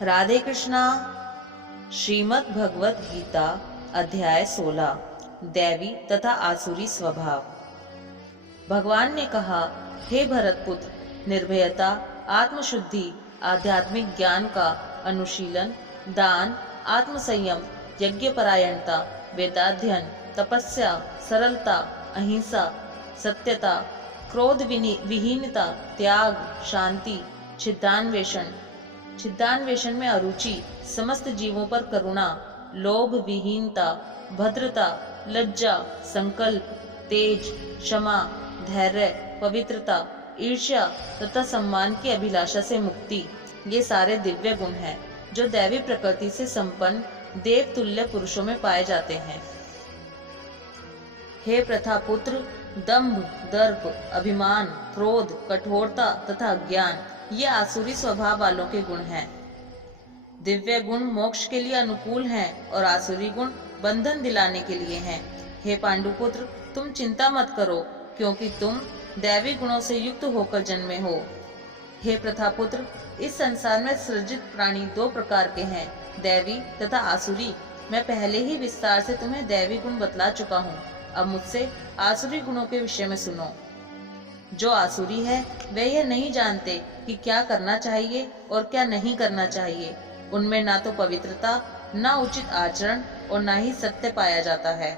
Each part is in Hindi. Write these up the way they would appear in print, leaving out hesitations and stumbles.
राधे कृष्णा। श्रीमद् भगवत गीता अध्याय 16 दैवी तथा आसुरी स्वभाव। भगवान ने कहा, हे भरतपुत्र, निर्भयता, आत्मशुद्धि, आध्यात्मिक ज्ञान का अनुशीलन, दान, आत्मसंयम, यज्ञपरायणता, वेदाध्ययन, तपस्या, सरलता, अहिंसा, सत्यता, क्रोध विहीनता, त्याग, शांति, छिद्दान्वेषण में अरुचि, समस्त जीवों पर करुणा, लोभ विहीनता, भद्रता, लज्जा, संकल्प, तेज, क्षमा, धैर्य, पवित्रता, ईर्ष्या तथा सम्मान की अभिलाषा से मुक्ति, ये सारे दिव्य गुण हैं जो दैवी प्रकृति से संपन्न देवतुल्य पुरुषों में पाए जाते हैं। हे प्रथापुत्र, दंभ, दर्प, अभिमान, क्रोध, कठोरता तथा अज्ञान, ये आसुरी स्वभाव वालों के गुण हैं। दिव्य गुण मोक्ष के लिए अनुकूल हैं और आसुरी गुण बंधन दिलाने के लिए हैं। हे पांडुपुत्र, तुम चिंता मत करो, क्योंकि तुम दैवी गुणों से युक्त होकर जन्मे हो। हे प्रथापुत्र, इस संसार में सृजित प्राणी दो प्रकार के हैं, दैवी तथा आसुरी। मैं पहले ही विस्तार से तुम्हें दैवी गुण बतला चुका हूँ। अब मुझसे आसुरी गुणों के विषय में सुनो। जो आसुरी है वे यह नहीं जानते कि क्या करना चाहिए और क्या नहीं करना चाहिए। उनमें ना तो पवित्रता, ना उचित आचरण और ना ही सत्य पाया जाता है।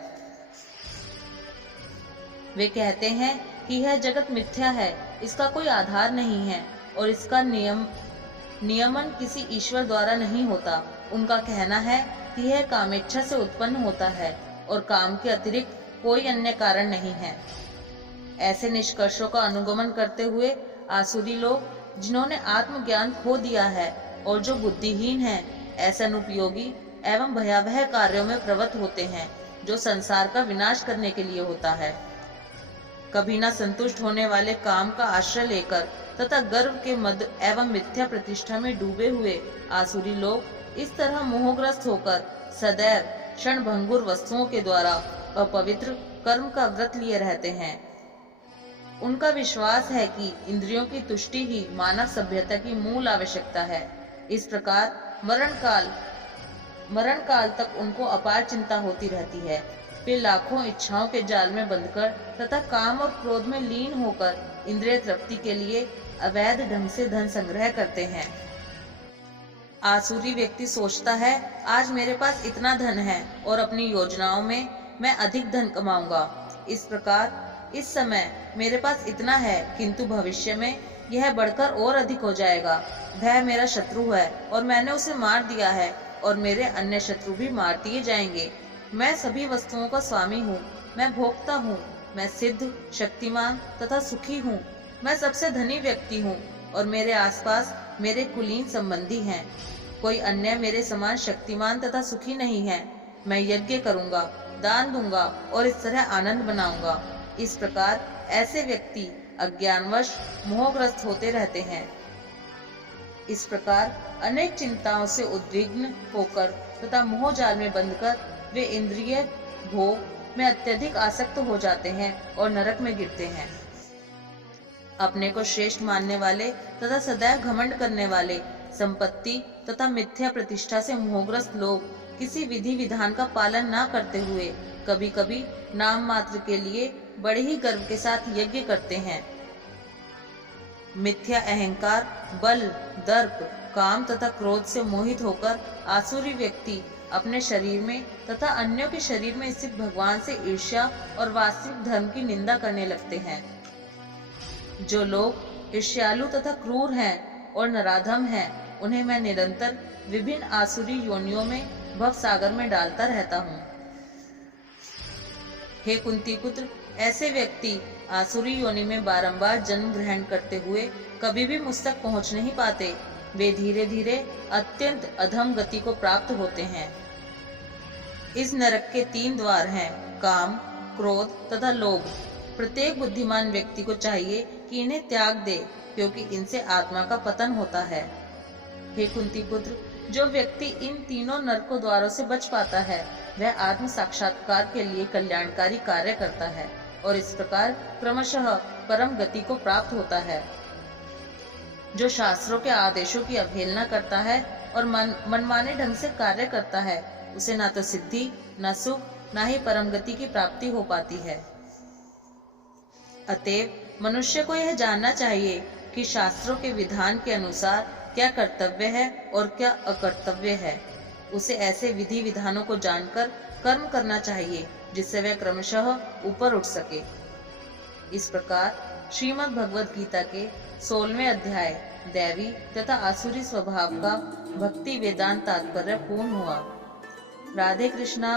वे कहते हैं कि यह जगत मिथ्या है, इसका कोई आधार नहीं है और इसका नियमन किसी ईश्वर द्वारा नहीं होता। उनका कहना है कि यह कामेच्छा से उत्पन्न होता है और काम के अतिरिक्त कोई अन्य कारण नहीं है। ऐसे निष्कर्षों का अनुगमन करते हुए आसुरी लोग, जिन्होंने आत्मज्ञान खो दिया है और जो बुद्धिहीन हैं, ऐसे अनुपयोगी एवं भयावह कार्यों में प्रवृत्त होते हैं जो संसार का विनाश करने के लिए होता है। कभी न संतुष्ट होने वाले काम का आश्रय लेकर तथा गर्व के मद एवं मिथ्या प्रतिष्ठा में डूबे हुए आसुरी लोग इस तरह मोहग्रस्त होकर सदैव क्षणभंगुर वस्तुओं के द्वारा अपवित्र कर्म का व्रत लिए रहते हैं। उनका विश्वास है कि इंद्रियों की तुष्टि ही मानव सभ्यता की मूल आवश्यकता है। इस प्रकार मरण काल तक उनको अपार चिंता होती रहती है। वे लाखों इच्छाओं के जाल में बंधकर तथा काम और क्रोध में लीन होकर इंद्रिय तृप्ति के लिए अवैध ढंग से धन संग्रह करते हैं। आसुरी व्यक्ति सोचता है, आज मेरे पास इतना धन है और अपनी योजनाओं में मैं अधिक धन कमाऊंगा। इस प्रकार इस समय मेरे पास इतना है, किंतु भविष्य में यह बढ़कर और अधिक हो जाएगा। वह मेरा शत्रु है और मैंने उसे मार दिया है और मेरे अन्य शत्रु भी मार दिए जाएंगे। मैं सभी वस्तुओं का स्वामी हूँ, मैं भोक्ता हूँ, मैं सिद्ध, शक्तिमान तथा सुखी हूँ। मैं सबसे धनी व्यक्ति हूँ और मेरे आसपास मेरे कुलीन संबंधी हैं। कोई अन्य मेरे समान शक्तिमान तथा सुखी नहीं है। मैं यज्ञ करूँगा, दान दूंगा और इस तरह आनंद बनाऊंगा। इस प्रकार ऐसे व्यक्ति अज्ञानवश मोहग्रस्त होते रहते हैं। इस प्रकार अनेक चिंताओं से उद्विग्न होकर तथा मोहजाल में बंधकर वे इंद्रिय भोग में अत्यधिक आसक्त हो जाते हैं और नरक में गिरते हैं। अपने को श्रेष्ठ मानने वाले तथा सदैव घमंड करने वाले, संपत्ति तथा मिथ्या प्रतिष्ठा से मोहग्रस्त लोग किसी विधि विधान का पालन न करते हुए कभी कभी नाम मात्र के लिए बड़े ही गर्व के साथ यज्ञ करते हैं। मिथ्या अहंकार, बल, दर्प, काम तथा क्रोध से मोहित होकर आसुरी व्यक्ति अपने शरीर में तथा अन्यों के शरीर में स्थित भगवान से ईर्ष्या और वास्तविक धर्म की निंदा करने लगते हैं। जो लोग ईर्ष्यालु तथा क्रूर हैं और नराधम हैं, उन्हें मैं निरंतर विभिन्न आसुरी योनियों में भव सागर में डालता रहता हूँ। हे कुंती पुत्र, ऐसे व्यक्ति आसुरी योनि में बारंबार जन्म ग्रहण करते हुए कभी भी मुझ तक पहुँच नहीं पाते। वे धीरे धीरे अत्यंत अधम गति को प्राप्त होते हैं। इस नरक के 3 द्वार हैं, काम, क्रोध तथा लोभ। प्रत्येक बुद्धिमान व्यक्ति को चाहिए कि इन्हें त्याग दे, क्योंकि इनसे आत्मा का पतन होता है। हे कुंती पुत्र, जो व्यक्ति इन तीनों नरकों द्वारों से बच पाता है, वह आत्म साक्षात्कार के लिए कल्याणकारी कार्य करता है और इस प्रकार क्रमशः परम गति को प्राप्त होता है। जो शास्त्रों के आदेशों की अवहेलना करता है और मनमाने ढंग से कार्य करता है, उसे ना तो सिद्धि, न सुख, ना ही परम गति की प्राप्ति हो पाती है। अतएव मनुष्य को यह जानना चाहिए कि शास्त्रों के विधान के अनुसार क्या कर्तव्य है और क्या अकर्तव्य है। उसे ऐसे विधि विधानों को जानकर कर्म करना चाहिए जिससे वह क्रमशः ऊपर उठ सके। इस प्रकार श्रीमद् भगवद गीता के 16वें अध्याय दैवी तथा आसुरी स्वभाव का भक्ति वेदांत तात्पर्य पूर्ण हुआ। राधे कृष्णा।